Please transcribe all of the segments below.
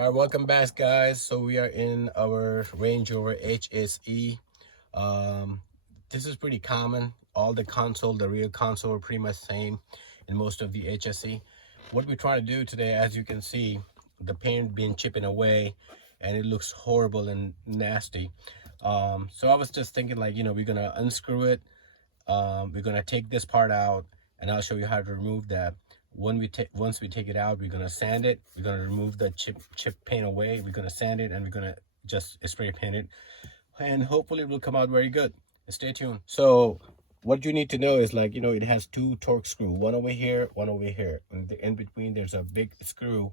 Welcome back, guys. So we are in our Rover HSE. Um, this is pretty common. All the console, the rear console, are pretty much same in most of the HSE. What we're trying to do today, as you can see, the paint being chipping away, and it looks horrible and nasty. So I was just thinking, like, we're gonna unscrew it. We're gonna take this part out, and I'll show you how to remove that. Once we take it out, we're gonna sand it. We're gonna remove the chip paint away. We're gonna sand it, and we're gonna just spray paint it, and hopefully it will come out very good. Stay tuned. So what you need to know is, like, it has two torque screw, one over here, one over here, and in between there's a big screw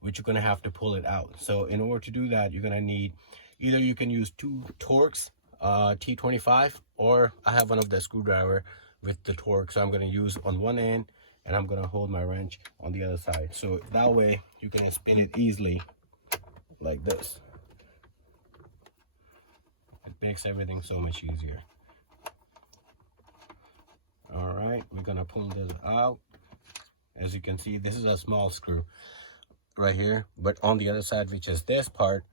which you're gonna have to pull it out. So in order to do that, you're gonna need, either you can use two Torx T25, or I have one of the screwdriver with the torque, so I'm going to use on one end and I'm going to hold my wrench on the other side, so that way you can spin it easily like this. It makes everything so much easier. All right, we're going to pull this out. As you can see, this is a small screw right here, but on the other side, which is this part,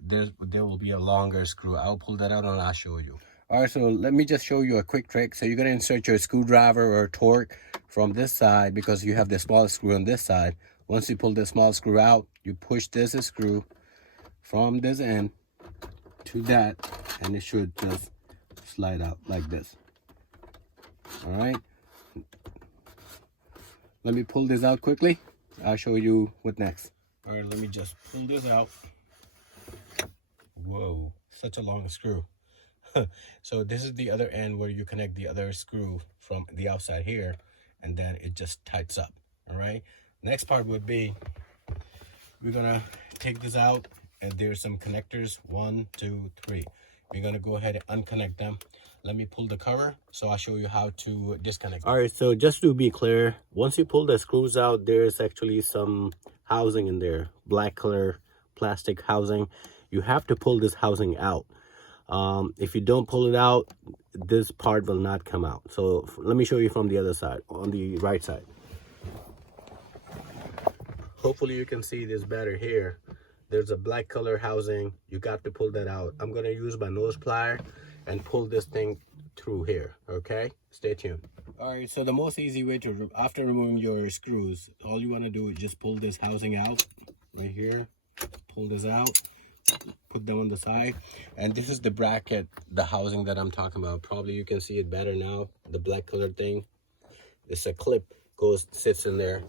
there will be a longer screw. I'll pull that out and I'll show you. All right, so let me just show you a quick trick. So you're going to insert your screwdriver or torque from this side, because you have the small screw on this side. Once you pull the small screw out, you push this screw from this end to that, and it should just slide out like this. All right, let me pull this out quickly. I'll show you what next. All right, let me just pull this out. Whoa, such a long screw. So this is the other end where you connect the other screw from the outside here, and then it just tightens up. All right, next part would be, we're gonna take this out, and there's some connectors, 1, 2, 3. We're gonna go ahead and unconnect them. Let me pull the cover, so I'll show you how to disconnect. All right, so just to be clear, once you pull the screws out, there's actually some housing in there, black color plastic housing. You have to pull this housing out. If you don't pull it out, this part will not come out. So let me show you from the other side, on the right side. Hopefully you can see this better here. There's a black color housing. You got to pull that out. I'm going to use my nose plier and pull this thing through here. Okay, stay tuned. All right, so the most easy way to, after removing your screws, all you want to do is just pull this housing out right here. Pull this out, put them on the side, and this is the bracket, the housing that I'm talking about. Probably you can see it better now, the black colored thing. It's a clip, sits in there,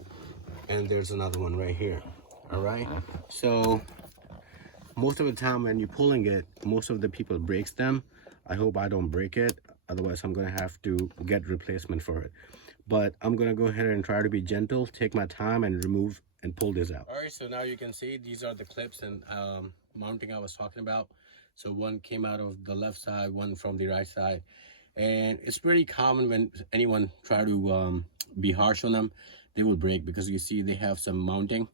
and there's another one right here. All right, so most of the time when you're pulling it, most of the people breaks them. I hope I don't break it, otherwise I'm gonna have to get replacement for it. But I'm gonna go ahead and try to be gentle, take my time, and remove and pull this out. All right, so now you can see these are the clips and mounting I was talking about. So one came out of the left side, one from the right side, and it's pretty common when anyone try to be harsh on them, they will break, because you see they have some mounting,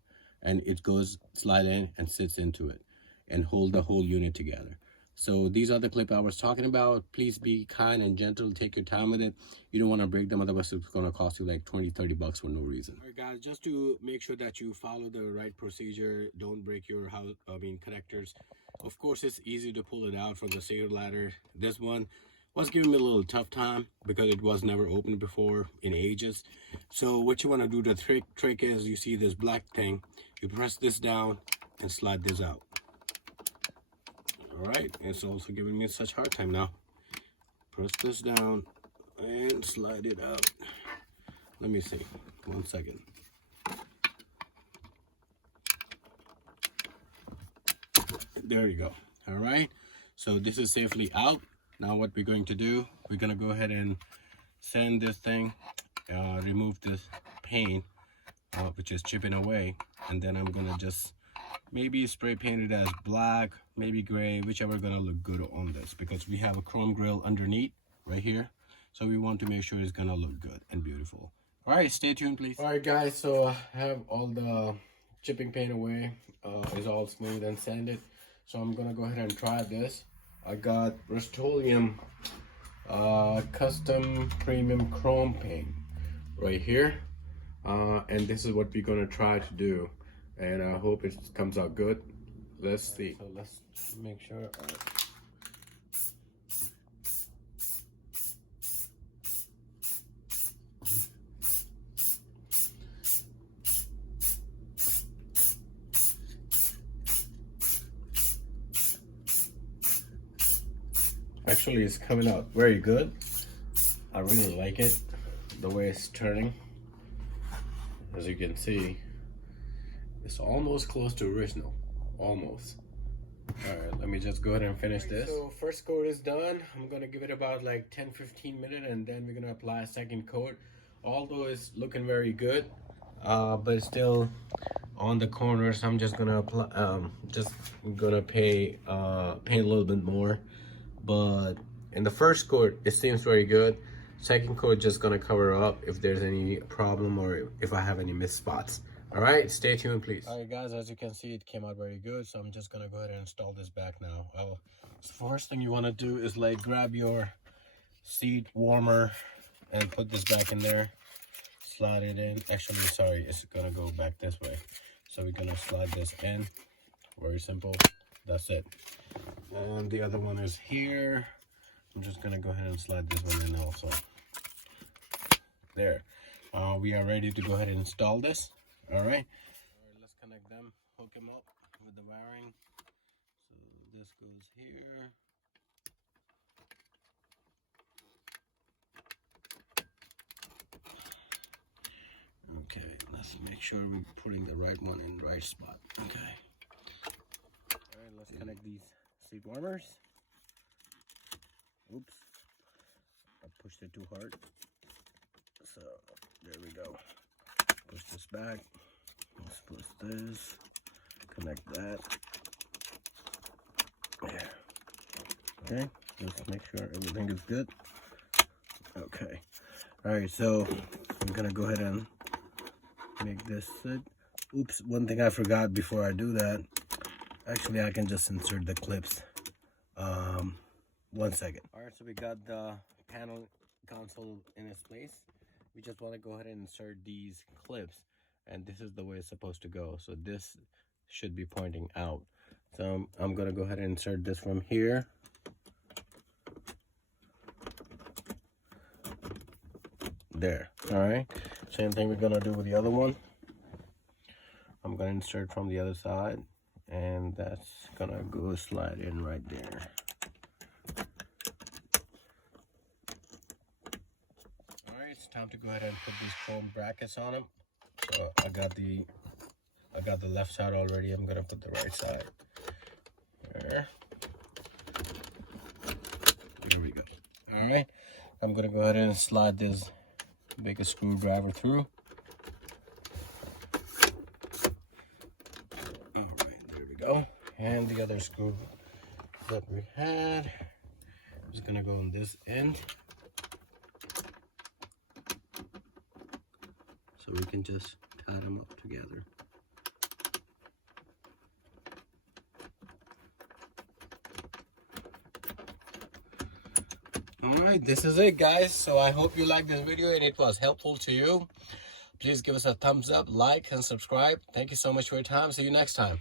and it goes slide in and sits into it and hold the whole unit together. So these are the clip I was talking about. Please be kind and gentle. Take your time with it. You don't want to break them, otherwise it's going to cost you like 20-30 bucks for no reason. All right, guys, just to make sure that you follow the right procedure, don't break your connectors. Of course, it's easy to pull it out from the cigarette ladder. This one was giving me a little tough time because it was never opened before in ages. So what you want to do, the trick is, you see this black thing, you press this down and slide this out. All right, it's also giving me such hard time now. Press this down and slide it out. Let me see, 1 second. There you go. All right, so this is safely out. Now what we're going to do, we're gonna go ahead and sand this thing, remove this paint, which is chipping away, and then I'm gonna just maybe spray paint it as black, maybe gray, whichever gonna look good on this, because we have a chrome grill underneath right here, so we want to make sure it's gonna look good and beautiful. All right, stay tuned, please. All right, guys, so I have all the chipping paint away. It's all smooth and sanded, so I'm gonna go ahead and try this. I got Rust-Oleum custom premium chrome paint right here, and this is what we're gonna try to do. and I hope it comes out good. Let's see. So let's make sure. Actually, it's coming out very good. I really like it, the way it's turning. As you can see, it's almost close to original, almost. All right, let me just go ahead and finish this. So first coat is done. I'm gonna give it about like 10-15 minutes, and then we're gonna apply a second coat. Although it's looking very good, but it's still on the corners. I'm just gonna apply, paint a little bit more. But in the first coat, it seems very good. Second coat just gonna cover up if there's any problem or if I have any missed spots. All right, stay tuned, please. All right, guys, as you can see, it came out very good. So I'm just gonna go ahead and install this back now. So first thing you wanna do is like grab your seat warmer and put this back in there. Slide it in. Actually, sorry, it's gonna go back this way. So we're gonna slide this in. Very simple. That's it. And the other one is here. I'm just gonna go ahead and slide this one in also. There. We are ready to go ahead and install this. All right, let's connect them, hook them up with the wiring. So this goes here. Okay, let's make sure we're putting the right one in the right spot. Okay. All right, let's connect these seat warmers. Oops, I pushed it too hard. So there we go. Push this back. Let's push this. Connect that. There. Okay. Let's make sure everything is good. Okay. All right. So I'm gonna go ahead and make this sit. Oops. One thing I forgot before I do that. Actually, I can just insert the clips. 1 second. All right. So we got the panel console in its place. We just want to go ahead and insert these clips, and this is the way it's supposed to go. So this should be pointing out. So I'm gonna go ahead and insert this from here. There. All right, same thing we're gonna do with the other one. I'm gonna insert from the other side, and that's gonna go slide in right there. It's time to go ahead and put these foam brackets on them. So I got the left side already. I'm gonna put the right side. There. Here we go. All right. I'm gonna go ahead and slide this big screwdriver through. All right, there we go. And the other screw that we had is gonna go on this end. So we can just tie them up together. Alright, this is it, guys. So I hope you liked this video and it was helpful to you. Please give us a thumbs up, like, and subscribe. Thank you so much for your time. See you next time.